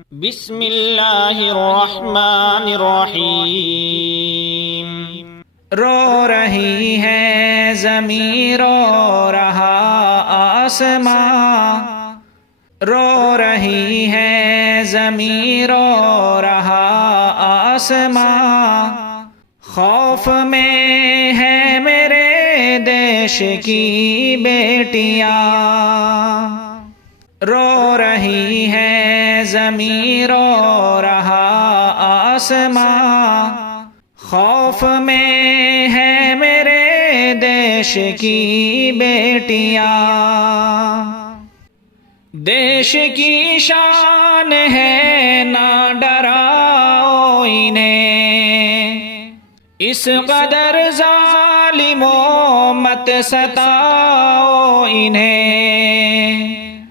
बिस्मिल्लाहिर्रहमानिर्रहीम। रो रही है ज़मीं, रो रहा आसमां, रो रही है ज़मीं, रो रहा आसमां। खौफ में है मेरे देश की बेटियां, रो रही है ज़मीं, रो रहा आसमां। खौफ में है मेरे देश की बेटियां। देश की शान है ना डराओ इन्हें, इस कदर ज़ालिमों मत सताओ इन्हें।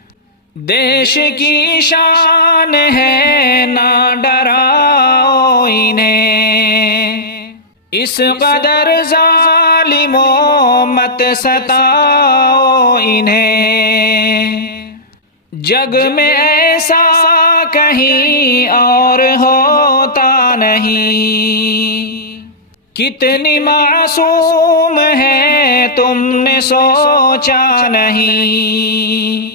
देश की शान है ना डराओ इन्हें, इस कदर ज़ालिमों मत सताओ इन्हें। जग में ऐसा कहीं और होता नहीं, कितनी मासूम है तुमने सोचा नहीं।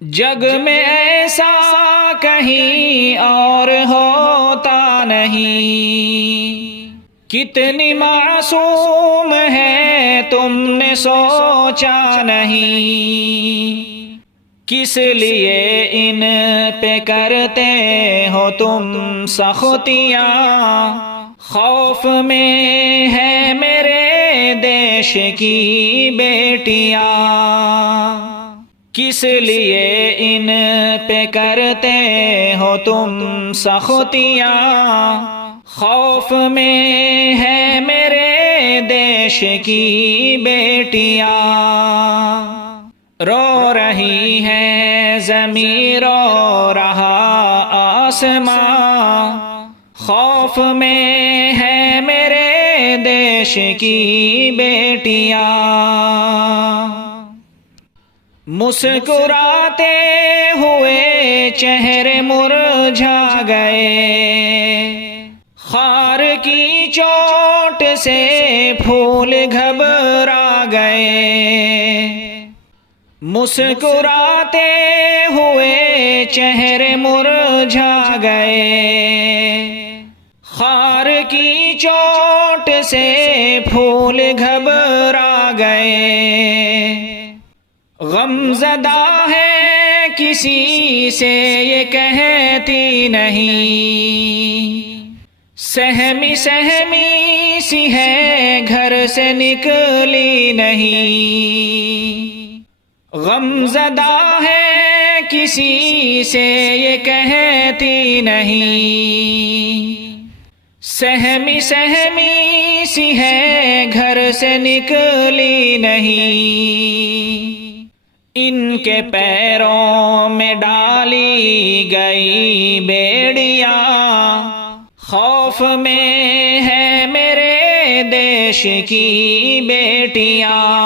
जग में ऐसा कहीं और होता नहीं, कितनी मासूम है तुमने सोचा नहीं। किस लिए इन पे करते हो तुम सख्तियाँ, खौफ में है मेरे देश की बेटियाँ। किस लिए इन पे करते हो तुम सख्तियाँ, खौफ में है मेरे देश की बेटियाँ। रो रही है ज़मीं, रो रहा आसमां। खौफ में है मेरे देश की बेटियाँ। मुस्कुराते हुए चेहरे मुरझा गए, खार की चोट से फूल घबरा गए। मुस्कुराते हुए चेहरे मुरझा गए, खार की चोट से फूल घबरा गए। गमज़दा है किसी से ये कहती नहीं, सहमी सहमी सी है घर से निकली नहीं। गमज़दा है किसी से ये कहती नहीं, सहमी सहमी सी है घर से निकली नहीं। इनके पैरों में डाली गई बेड़ियाँ, खौफ में है मेरे देश की बेटियाँ।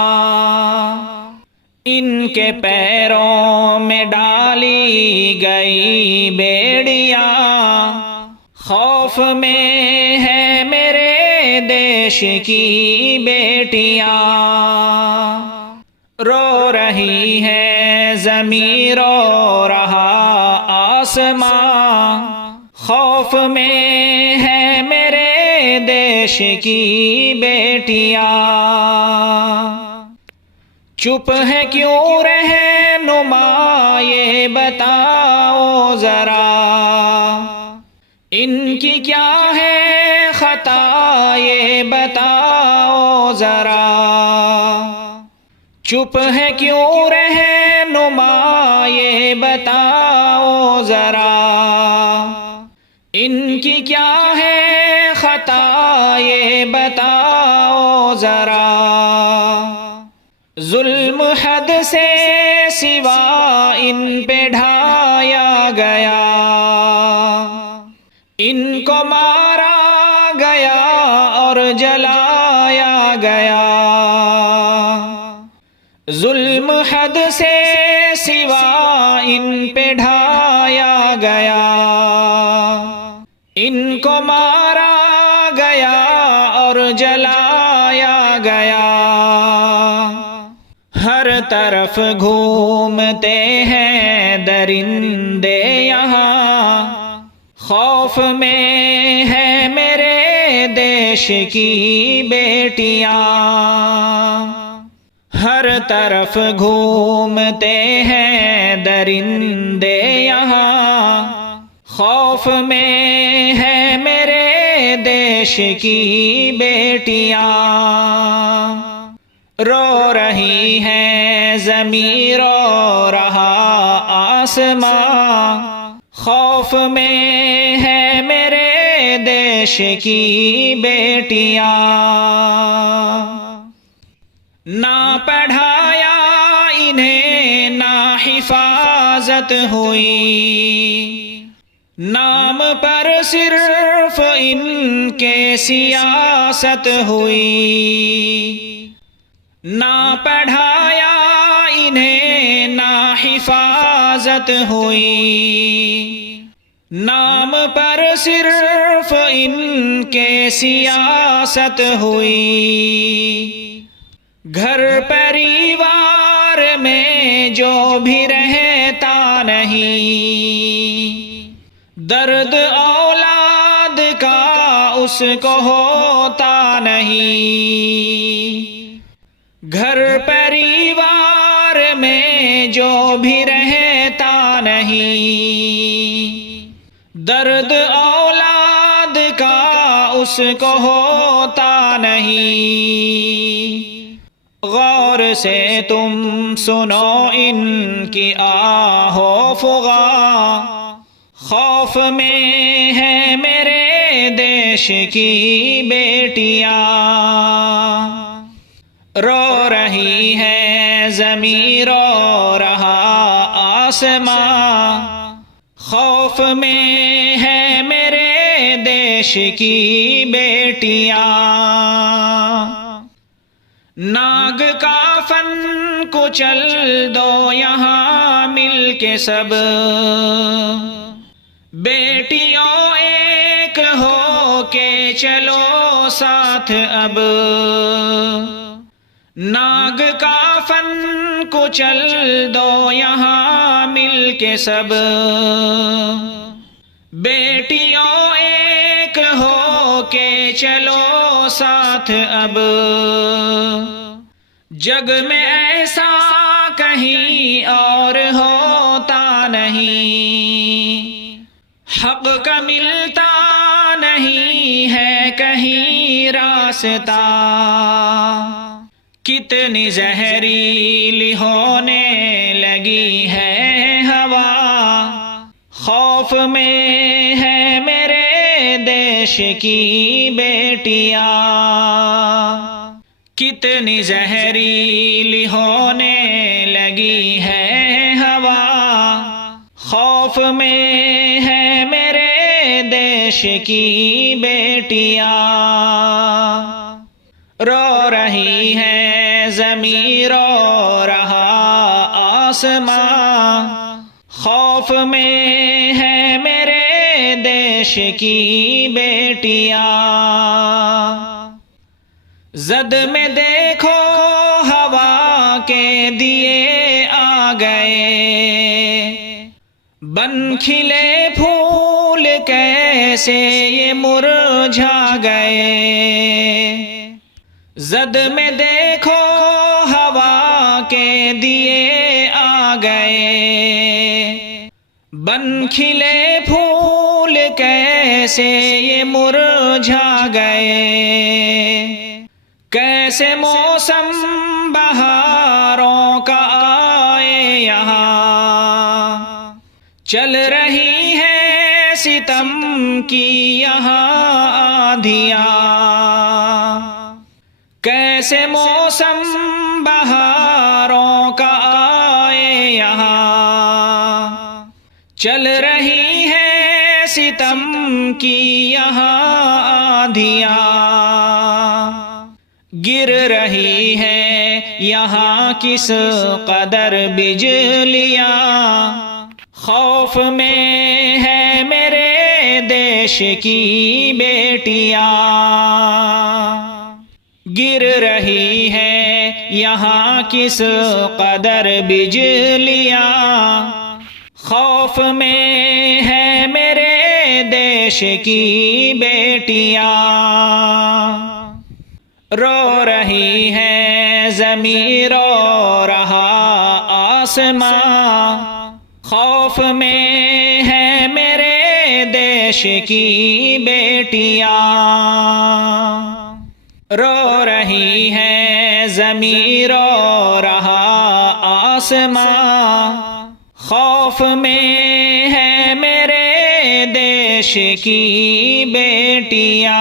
इनके पैरों में डाली गई बेड़ियाँ, खौफ में है मेरे देश की बेटियाँ। रो रही है ज़मीं, रो रहा आसमां। खौफ में है मेरे देश की बेटियाँ। चुप है क्यों रहनुमा ये बताओ ज़रा, इनकी क्या है खता ये बताओ ज़रा। चुप है क्यों रहनुमा ये बताओ ज़रा, इनकी क्या है खता ये बताओ ज़रा। जुल्म हद से सिवा इन पे ढाया गया, इनको मारा गया और जलाया गया। जुल्म हद से सिवा इन पे ढाया गया, इनको मारा गया और जलाया गया। हर तरफ घूमते हैं दरिंदे यहाँ, खौफ में है मेरे देश की बेटियां। हर तरफ घूमते हैं दरिंदे यहाँ, खौफ में है मेरे देश की बेटियां। रो रही हैं ज़मीं, रो रहा आसमां, खौफ में है मेरे देश की बेटियां। ना पढ़ाया इन्हें ना हिफाजत हुई, नाम पर सिर्फ इनके सियासत हुई। ना पढ़ाया इन्हें ना हिफाजत हुई, नाम पर सिर्फ इनके सियासत हुई। घर परिवार में जो भी रहता नहीं, दर्द औलाद का उसको होता नहीं। घर परिवार में जो भी रहता नहीं, दर्द औलाद का उसको होता नहीं। गौर से तुम सुनो इनकी आहो फुगा, खौफ में है मेरे देश की बेटियां। रो रही है ज़मीं, रो रहा आसमां, खौफ में है मेरे देश की बेटियां। नाग का फन कुचल दो यहाँ मिल के सब, बेटियों एक हो के चलो साथ अब। नाग का फन कुचल दो यहाँ मिल के सब, बेटियों एक हो के चलो साथ अब। जग में ऐसा कहीं और होता नहीं, हक का मिलता नहीं है कहीं रास्ता। कितनी जहरीली होने लगी है हवा, खौफ में है मेरे देश की बेटियां। कितनी जहरीली होने लगी है हवा, खौफ में है मेरे देश की बेटियां। रो रही है ज़मीं, रो रहा आसमां, खौफ में है मेरे देश की बेटियां। जद में देखो हवा के दिए आ गए, बन खिले फूल कैसे ये मुरझा गए। जद में देखो हवा के दिए आ गए, बन खिले फूल कैसे ये मुरझा गए। कैसे मौसम बहारों का आए यहाँ, चल रही है सितम की यहाँ आंधियाँ। कैसे मौसम बहारों का आए यहाँ, चल रही है सितम की यहाँ आंधियाँ। गिर रही है यहाँ किस कदर बिजलियाँ, खौफ में है मेरे देश की बेटियां। गिर रही है यहाँ किस कदर बिजलियां, खौफ में है मेरे देश की बेटियां। रो रही है ज़मीं, रो रहा आसमां, खौफ में है मेरे देश की बेटियां। रो रही है ज़मीं, रो रहा आसमां, खौफ में है मेरे देश की बेटियां।